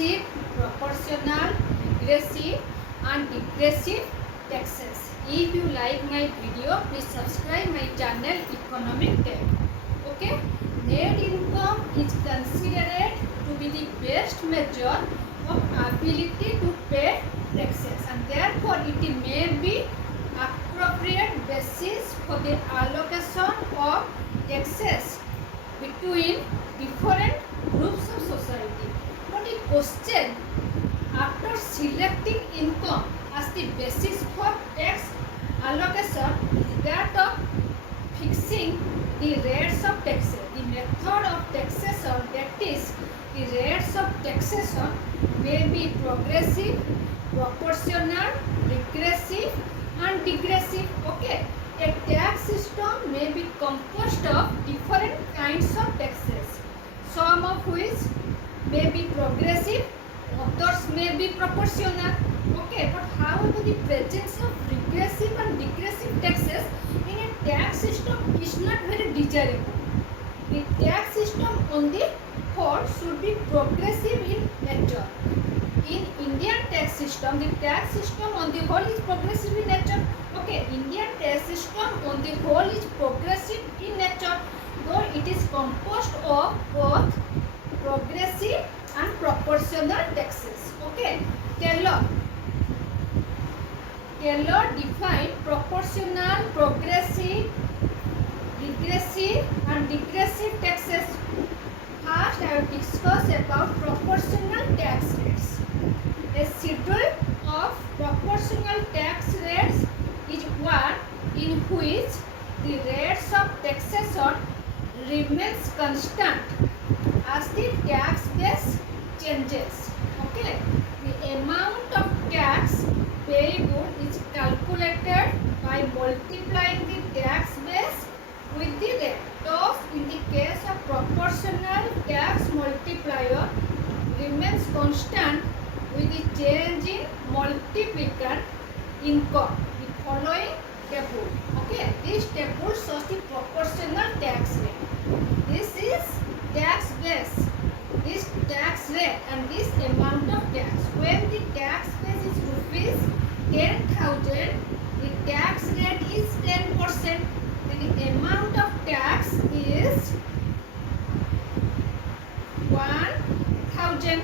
regressive, proportional, regressive and degressive taxes. If you like my video, please subscribe my channel Economic Tech. Okay, net income is considered to be the best measure of ability to pay taxes, and therefore it may be appropriate basis for the allocation of taxes between different groups of society. But the question, after selecting income as the basis for tax allocation, is that of fixing the rates of taxation. The method of taxation, that is the rates of taxation, may be progressive, proportional, regressive and degressive. Okay, a tax system may be composed of different kinds of taxes, some of which may be progressive, others may be proportional. Okay, but however, the presence of regressive and degressive taxes in a tax system is not very desirable. The tax system on the whole should be progressive in nature. In Indian tax system, the tax system on the whole is progressive in nature. Okay, Indian tax system on the whole is progressive in nature, though it is composed of both progressive and proportional taxes. Okay, Taylor defined proportional, progressive, regressive and degressive taxes. First, I will discuss about proportional tax rates. A schedule of proportional tax rates is one in which the rates of taxation remains constant as the tax base changes. Okay, the amount of tax payable is calculated by multiplying the tax base with the rate. Thus, in the case of proportional, tax multiplier remains constant with the change in multiplicand income. The following table. Okay, this table shows the proportional tax rate. This is tax base, this tax rate and this amount of tax. When the tax base is rupees 10,000, the tax rate is 10%. The amount of tax is 1,000.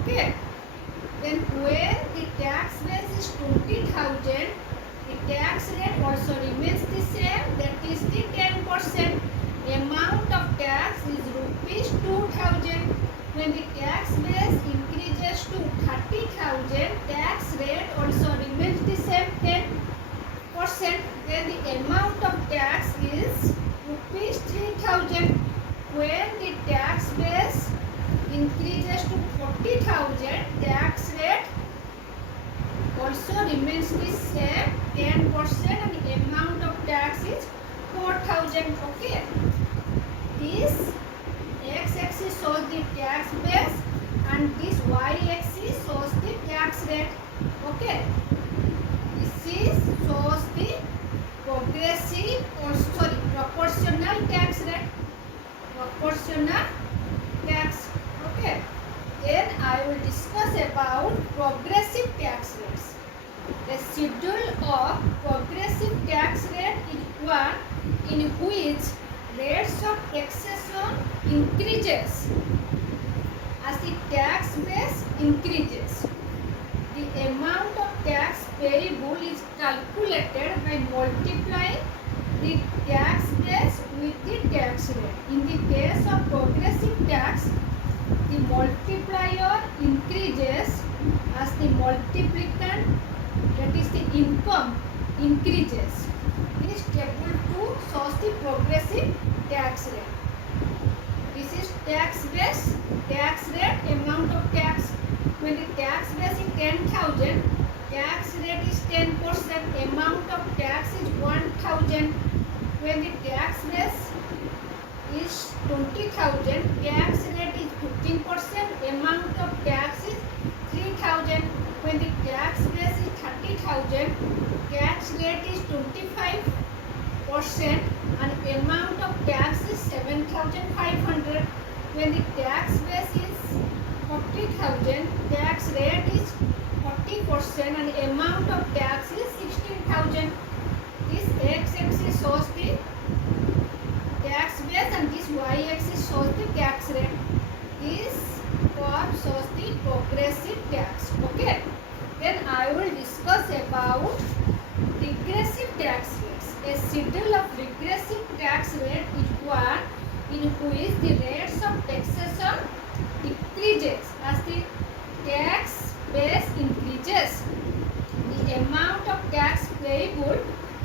Okay. Then when the tax base is 20,000, the tax rate also remains the same, that is the 10%. Amount of tax is rupees 2,000. When the tax base increases to 30,000, tax rate also remains the same, 10%. Then the amount of tax is rupees 3,000. When the tax base increases to 40,000, tax rate also remains the same, 10%, and the amount of tax is 4,000. Okay, this x-axis shows the tax base and this y-axis shows the tax rate. Okay, this is shows the progressive or proportional tax rate, proportional tax. Okay, then I will discuss about progressive tax rates. The schedule of progressive tax rate is one in which rates of taxation increases as the tax base increases. The amount of tax payable is calculated by multiplying the tax base with the tax rate. In the case of progressive tax, the multiplier increases as the multiplicand, that is the income, increases. This table 2 shows the progressive tax rate. This is tax base, tax rate, amount of tax. When the tax base is 10,000, tax rate is 10%, amount of tax is 1,000. When the tax base is 20,000, tax rate is 15%, amount of tax is 3,000. When the tax base is 30,000, tax rate is 25% and amount of tax is 7,500. When the tax base is 40,000, tax rate is 40% and amount of tax is 16,000. This x-axis shows the tax base and this y-axis shows the tax rate. This curve shows the progressive tax. Okay. Then I will discuss about regressive tax rates. A schedule of regressive tax rate is one in which the rates of taxation decreases as the tax base increases. The amount of tax payable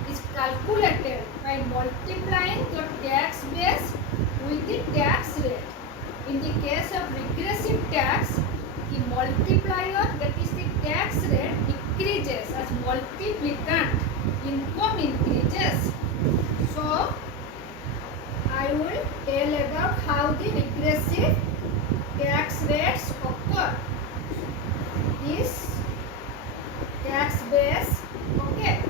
is calculated by multiplying the tax base with the tax rate. In the case of regressive tax, the multiplier, that is the tax rate, decreases as multiplicand income increases. So I will tell about how the regressive tax rates occur. This tax base, okay,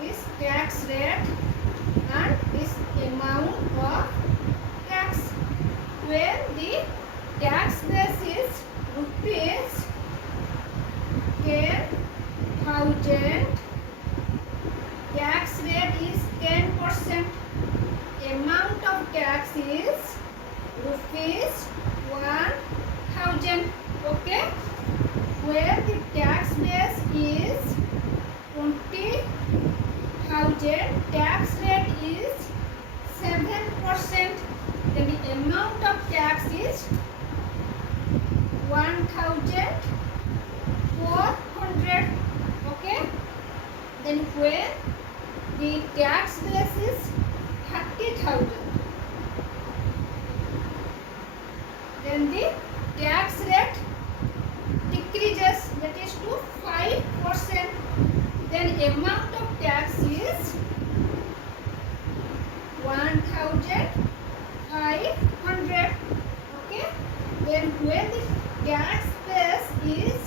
this tax rate and this amount of tax. When the tax base is rupees 10,000, tax rate is 10%. Amount of tax is rupees 1,000. Okay. Where the tax base is 20,000, tax rate is 7%. Then the amount of tax is 1,400. Okay. Then where the tax base is 30,000, then the tax rate decreases, that is to 5%. Then amount of tax is 1,500. Okay. Then when the tax base is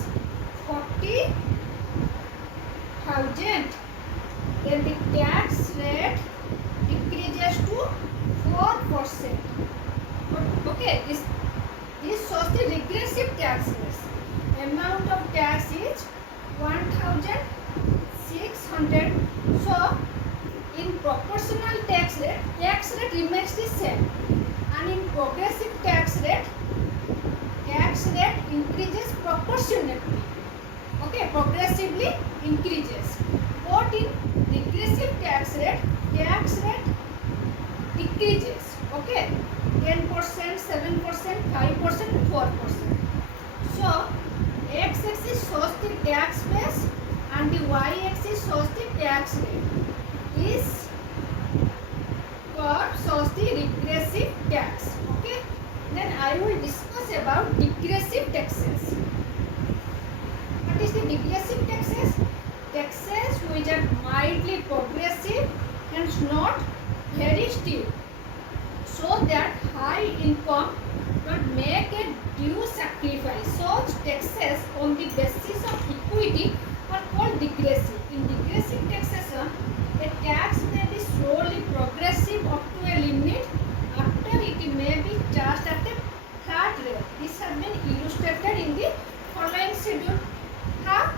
40,000, then the tax rate decreases to 4%. Okay, this shows the regressive tax rates. Amount of tax is 1,600. So in proportional tax rate remains the same, and in progressive tax rate increases proportionately. Okay, progressively increases. But in regressive tax rate decreases. Okay, 10%, 7%, 5%, 4%. So x-axis shows the tax base and the y-axis shows the tax rate. This curve shows the regressive tax. Okay. Then I will discuss about degressive taxes. What is the degressive taxes? Taxes which are mildly progressive and not very steep, so that high income but make a due sacrifice. Such taxes on the basis of equity are called degressive. In degressive taxation, a tax may be slowly progressive up to a limit. After it may be charged at a flat rate. This has been illustrated in the following schedule. How?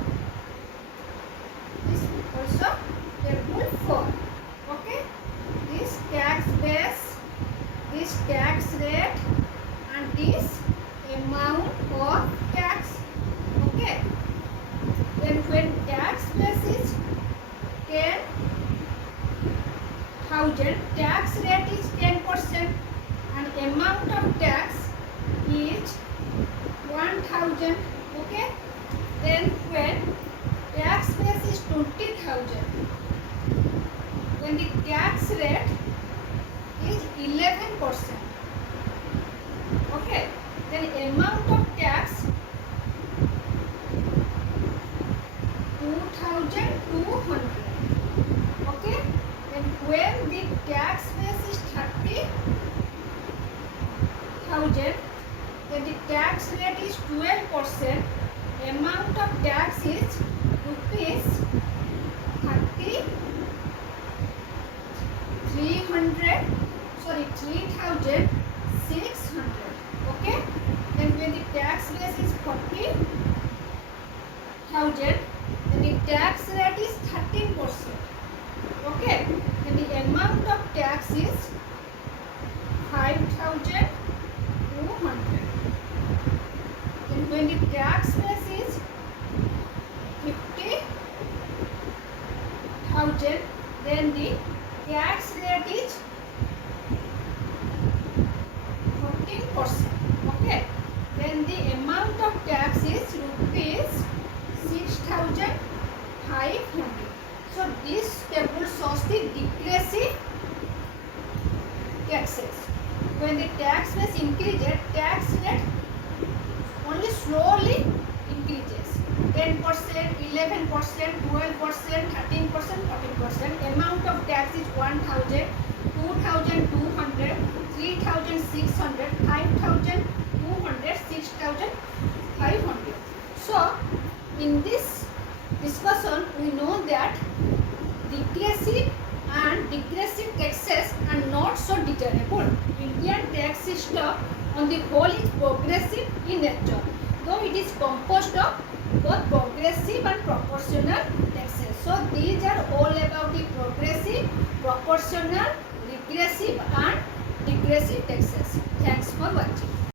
This also table 4. Okay. This tax base, this tax rate, and this amount of tax. Okay. Then when tax base is 10,000, tax rate is 10%, and amount of tax is 1,000. Okay. Then when tax base is 20,000, then the tax rate is 11%. Okay. Then amount of tax 2,200. Okay. And when the tax base is 30,000, then the tax rate is 12%. Amount of tax is rupees 3,600. Okay. Then when the tax tax rate is 13%. Okay, and the amount of tax is 5,200. And when the tax base is 50,000, then the tax rate is 14%. Okay, then the amount of tax is rupees 6,500. So this table shows the degressive taxes. When the tax base increases, tax rate only slowly increases. 10%, 11%, 12%, 13%, 14%. Amount of tax is 1,000, 2,200, 3,600, 5,200, 6,500. So in this discussion, we know that regressive and degressive taxes are not so desirable. Indian tax system on the whole is progressive in nature, though it is composed of both progressive and proportional taxes. So these are all about the progressive, proportional, regressive and degressive taxes. Thanks for watching.